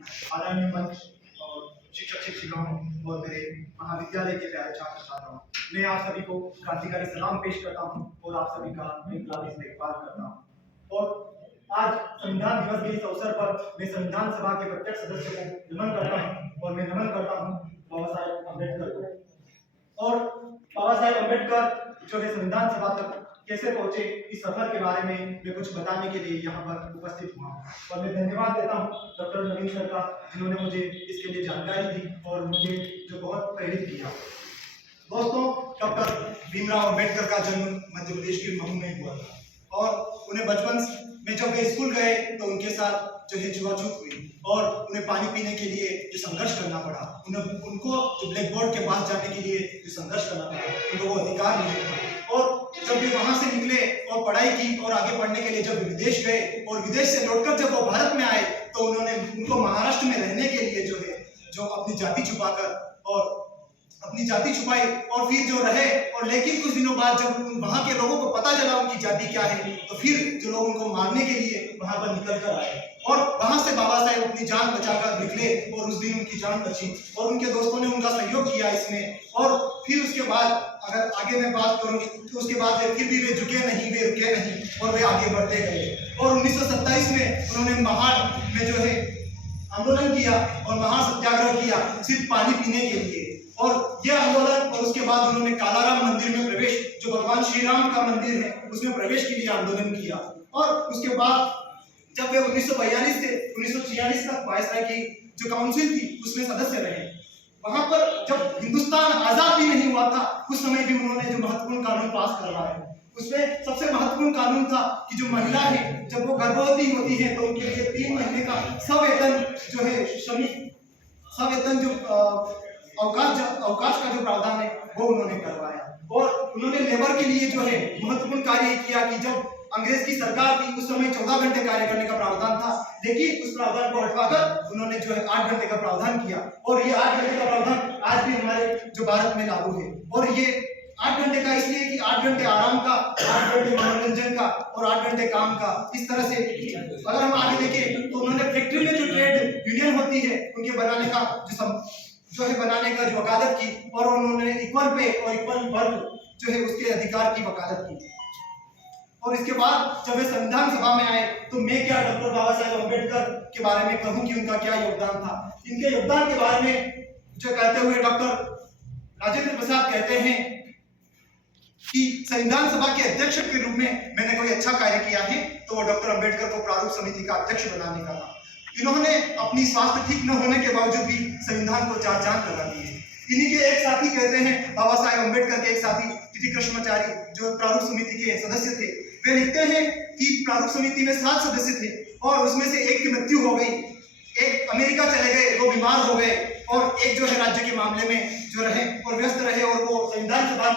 आदरणीय मंच और शिक्षक शिक्षिकाओं और मेरे महाविद्यालय के प्यारे छात्र छात्राओं, मैं आप सभी को क्रांतिकारी सलाम पेश करता हूं और आप सभी का इनकलाबी इस्तकबाल करता हूं। और आज संविधान दिवस के इस अवसर पर मैं संविधान सभा के प्रत्येक सदस्य को नमन करता हूं और मैं नमन करता हूं बाबा साहेब अम्बेडकर को। और बाबा साहेब अम्बेडकर जो है संविधान सभा तक कैसे पहुंचे, इस सफर के बारे में मैं कुछ बताने के लिए यहाँ पर उपस्थित हुआ और मैं धन्यवाद देता हूँ डॉक्टर नवीन सर का, जिन्होंने मुझे इसके लिए जानकारी दी और मुझे जो बहुत प्रेरित किया। दोस्तों, डॉक्टर भीमराव अम्बेडकर का जन्म मध्य प्रदेश के महू में हुआ था और उन्हें बचपन में जब वे स्कूल गए तो उनके साथ जो है छुआछूत हुई और उन्हें पानी पीने के लिए जो संघर्ष करना पड़ा, उनको जो ब्लैक बोर्ड के पास जाने के लिए जो संघर्ष करना पड़ा, उनको वो अधिकार नहीं था। और जब वे वहां से निकले और पढ़ाई की और आगे पढ़ने के लिए जब विदेश गए और विदेश से लौटकर जब वो भारत में आए तो उनको महाराष्ट्र में रहने के लिए जो अपनी जाति छुपाई और फिर जो रहे। और लेकिन कुछ दिनों बाद जब वहां के लोगों को पता चला उनकी जाति क्या है, तो फिर जो लोग उनको मारने के लिए वहां पर निकल कर आए और वहां से बाबा साहेब अपनी जान बचाकर निकले और उस दिन उनकी जान बची और उनके दोस्तों ने उनका सहयोग किया इसमें। और फिर उसके बाद अगर आगे मैं बात करूं तो उसके बाद फिर भी वे रुके नहीं और वे आगे बढ़ते गए। और 1927 में उन्होंने महाड़ में जो है आंदोलन किया और महासत्याग्रह किया सिर्फ पानी पीने के लिए। और यह आंदोलन और उसके बाद उन्होंने कालाराम मंदिर में प्रवेश, जो भगवान श्री राम का मंदिर है, उसमें प्रवेश के लिए आंदोलन किया। और उसके बाद जब वे 1942 से 1946 तक वायसराय की जो काउंसिल थी उसमें सदस्य रहे, वहां पर जब हिंदुस्तान आजाद भी नहीं हुआ था उस समय भी उन्होंने जो महत्वपूर्ण कानून पास करवाए, उसमें सबसे महत्वपूर्ण कानून था कि जो महिला है जब वो गर्भवती होती है तो उनके लिए 3 महीने का सवेतन जो है सवेतन जो अवकाश का जो प्रावधान है वो उन्होंने करवाया। और उन्होंने लेबर के लिए जो है महत्वपूर्ण कार्य किया कि जब अंग्रेज की सरकार थी उस समय 14 घंटे कार्य करने का प्रावधान था, लेकिन उस प्रावधान को हटवाकर उन्होंने जो है 8 घंटे का प्रावधान किया। और ये 8 घंटे का प्रावधान आज भी हमारे जो भारत में लागू है। और ये 8 घंटे का इसलिए कि 8 घंटे आराम का, 8 घंटे मनोरंजन का और 8 घंटे काम का। इस तरह से अगर हम आगे देखें तो उन्होंने फैक्ट्री में जो ट्रेड यूनियन होती है उनके बनाने का जो वकालत की और उन्होंने इक्वल पे और इक्वल वर्क जो है उसके अधिकार की वकालत की। और इसके बाद जब वे संविधान सभा में आए तो मैं क्या डॉक्टर बाबा साहेब अम्बेडकर के बारे में कहूं कि उनका क्या योगदान था। इनके योगदान के बारे में जो कहते हुए डॉक्टर राजेंद्र प्रसाद कहते हैं कि संविधान सभा के अध्यक्ष के रूप में मैंने कोई अच्छा कार्य किया है तो वो डॉक्टर अम्बेडकर को प्रारूप समिति का अध्यक्ष बनाने का था। इन्होंने अपनी स्वास्थ्य ठीक न होने के बावजूद भी संविधान को चार चांद लगा दिए। इन्हीं के एक साथी कहते हैं, बाबा साहेब अम्बेडकर के एक साथी टीटी कृष्णाचारी जो प्रारूप समिति के सदस्य थे, वे लिखते हैं कि प्रारूप समिति में 7 सदस्य थे और उसमें से एक की मृत्यु हो गई, एक अमेरिका चले गए, 2 बीमार हो गए और एक जो है राज्य के मामले में जो रहे और व्यस्त रहे और वो संविधान सभा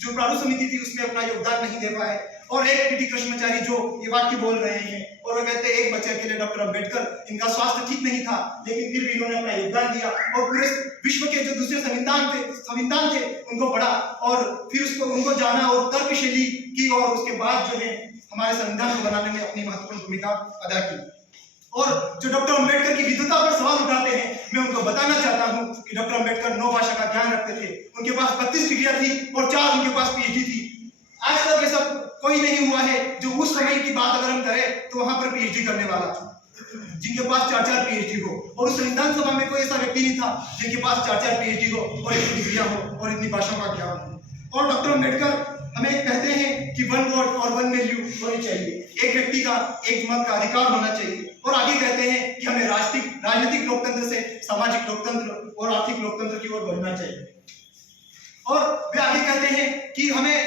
जो प्रारूप समिति थी उसमें अपना योगदान नहीं दे पाए। और एक टीटी कृष्णाचारी जो ये वाक्य बोल रहे हैं और वो कहते हैं एक बच्चे के लिए डॉक्टर अम्बेडकर, इनका स्वास्थ्य ठीक नहीं था लेकिन फिर भी इन्होंने अपना योगदान दिया और पूरे विश्व के जो दूसरे संविधान थे उनको पढ़ा और फिर उनको जाना और तर्कशैली की और उसके बाद जो है हमारे संविधान को बनाने में अपनी महत्वपूर्ण भूमिका अदा की। और जो डॉक्टर अम्बेडकर की विद्वता पर सवाल उठाते हैं, मैं उनको बताना चाहता हूं कि डॉक्टर अम्बेडकर 9 भाषा का ज्ञान रखते थे, उनके पास 32 डिग्रियां थी और 4 उनके पास पीएचडी थी। आज तक ऐसा कोई नहीं हुआ है जो उस समय की बात अगर हम करें तो वहां पर पीएचडी करने वाला जिनके पास 4 पीएचडी हो। और उस संविधान सभा में कोई ऐसा व्यक्ति नहीं था जिनके पास 4 पीएचडी हो और इतनी डिग्रियां हो और इतनी भाषाओं का ज्ञान हो। और डॉक्टर अम्बेडकर हमें कहते हैं कि 1 वोट और 1 वैल्यू होनी चाहिए, एक व्यक्ति का एक मत का अधिकार होना चाहिए। और आगे कहते हैं कि हमें राजनीतिक लोकतंत्र से सामाजिक लोकतंत्र और आर्थिक लोकतंत्र की ओर बढ़ना चाहिए। और वे आगे कहते हैं कि हमें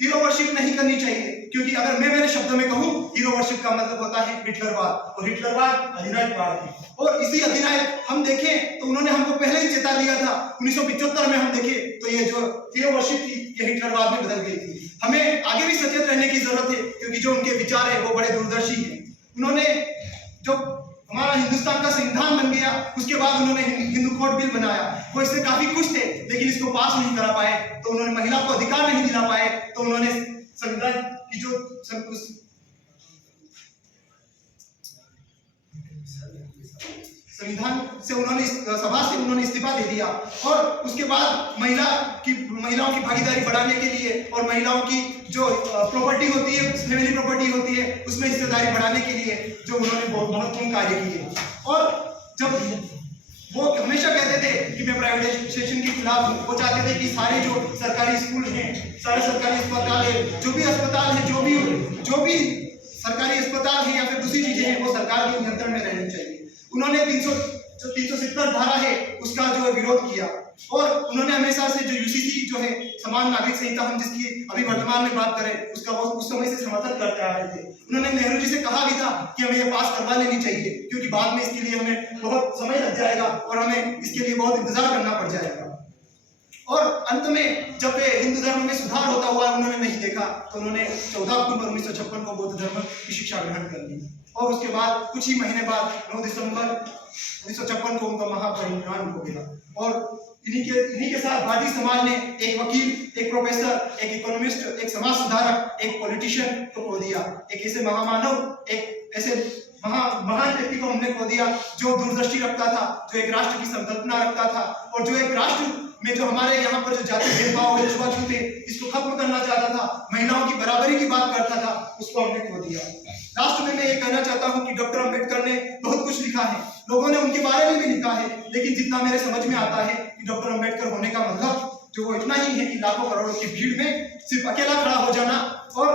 हीरो वर्शिप नहीं करनी चाहिए, क्योंकि अगर मैं मेरे शब्दों में कहूं हीरो वर्शिप का मतलब होता है हिटलरवाद और हिटलरवाद अधिनायकवाद है। और इसी अधिनायक हम देखें तो उन्होंने हमको पहले ही चेता दिया था। 1975 में हम देखें तो ये जो हीरो वर्शिप थी ये हिटलरवाद में बदल गई थी। हमें आगे भी सचेत रहने की जरूरत है क्योंकि जो उनके विचार है वो बड़े दूरदर्शी है। उन्होंने जो हमारा हिंदुस्तान का संविधान बन गया उसके बाद उन्होंने हिंदू कोड बिल बनाया, वो इससे काफी खुश थे लेकिन इसको पास नहीं करा पाए, तो उन्होंने महिला को अधिकार नहीं दिला पाए, तो उन्होंने संविधान की जो संविधान से उन्होंने सभा से उन्होंने इस्तीफा दे दिया। और उसके बाद महिलाओं की भागीदारी बढ़ाने के लिए और महिलाओं की जो प्रॉपर्टी होती है, फैमिली प्रॉपर्टी होती है, उसमें हिस्सेदारी बढ़ाने के लिए जो उन्होंने बहुत महत्वपूर्ण कार्य किए। और जब वो हमेशा कहते थे कि मैं प्राइवेटाइजेशन के खिलाफ हूँ, वो चाहते थे कि सारे जो सरकारी स्कूल हैं, सारे सरकारी अस्पताल है, जो भी अस्पताल है, जो भी सरकारी अस्पताल है या फिर दूसरी चीजें हैं, वो सरकार के नियंत्रण में रहनी चाहिए। उन्होंने 370 धारा है उसका जो विरोध किया। और उन्होंने हमेशा से जो यूसीसी जो है समान नागरिक संहिता, हम जिसकी अभी वर्तमान में बात करें, उसका वो उस समय से समर्थन करते आ रहे थे। उन्होंने नेहरू जी से कहा भी था कि हमें ये पास करवा लेनी चाहिए, क्योंकि बाद में इसके लिए हमें बहुत समय लग जाएगा और हमें इसके लिए बहुत इंतजार करना पड़ जाएगा। और अंत में जब हिंदू धर्म में सुधार होता हुआ उन्होंने नहीं देखा, तो उन्होंने 14 अक्टूबर 1956 को बौद्ध धर्म की शिक्षा ग्रहण कर ली। और उसके बाद कुछ ही महीने बाद 9 दिसंबर 1956 को उनका महापरिनिर्वाण हो गया। और इन्हीं के साथ भारतीय समाज ने एक वकील, एक प्रोफेसर, एक इकोनॉमिस्ट, एक समाज सुधारक, एक पॉलिटिशियन को खो दिया। एक ऐसे महामानव, एक ऐसे महान व्यक्ति को हमने खो दिया जो दूरदृष्टि रखता था, जो एक राष्ट्र की संकल्पना रखता था, और जो एक राष्ट्र में जो हमारे यहाँ पर जो जाति भेदभाव है, छुआछूत है, इसको खत्म करना चाहता था, महिलाओं की बराबरी की बात करता था, उसको हमने खो दिया। लास्ट में मैं ये कहना चाहता हूँ कि डॉक्टर अंबेडकर ने बहुत कुछ लिखा है, लोगों ने उनके बारे में भी लिखा है, लेकिन जितना मेरे समझ में आता है कि डॉक्टर अंबेडकर होने का मतलब जो वो इतना ही है कि लाखों करोड़ों की भीड़ में सिर्फ अकेला खड़ा हो जाना और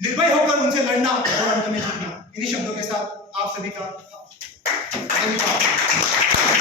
निर्भय होकर उनसे लड़ना और अंत में जीतना। इन्हीं शब्दों के साथ आप सभी का धन्यवाद।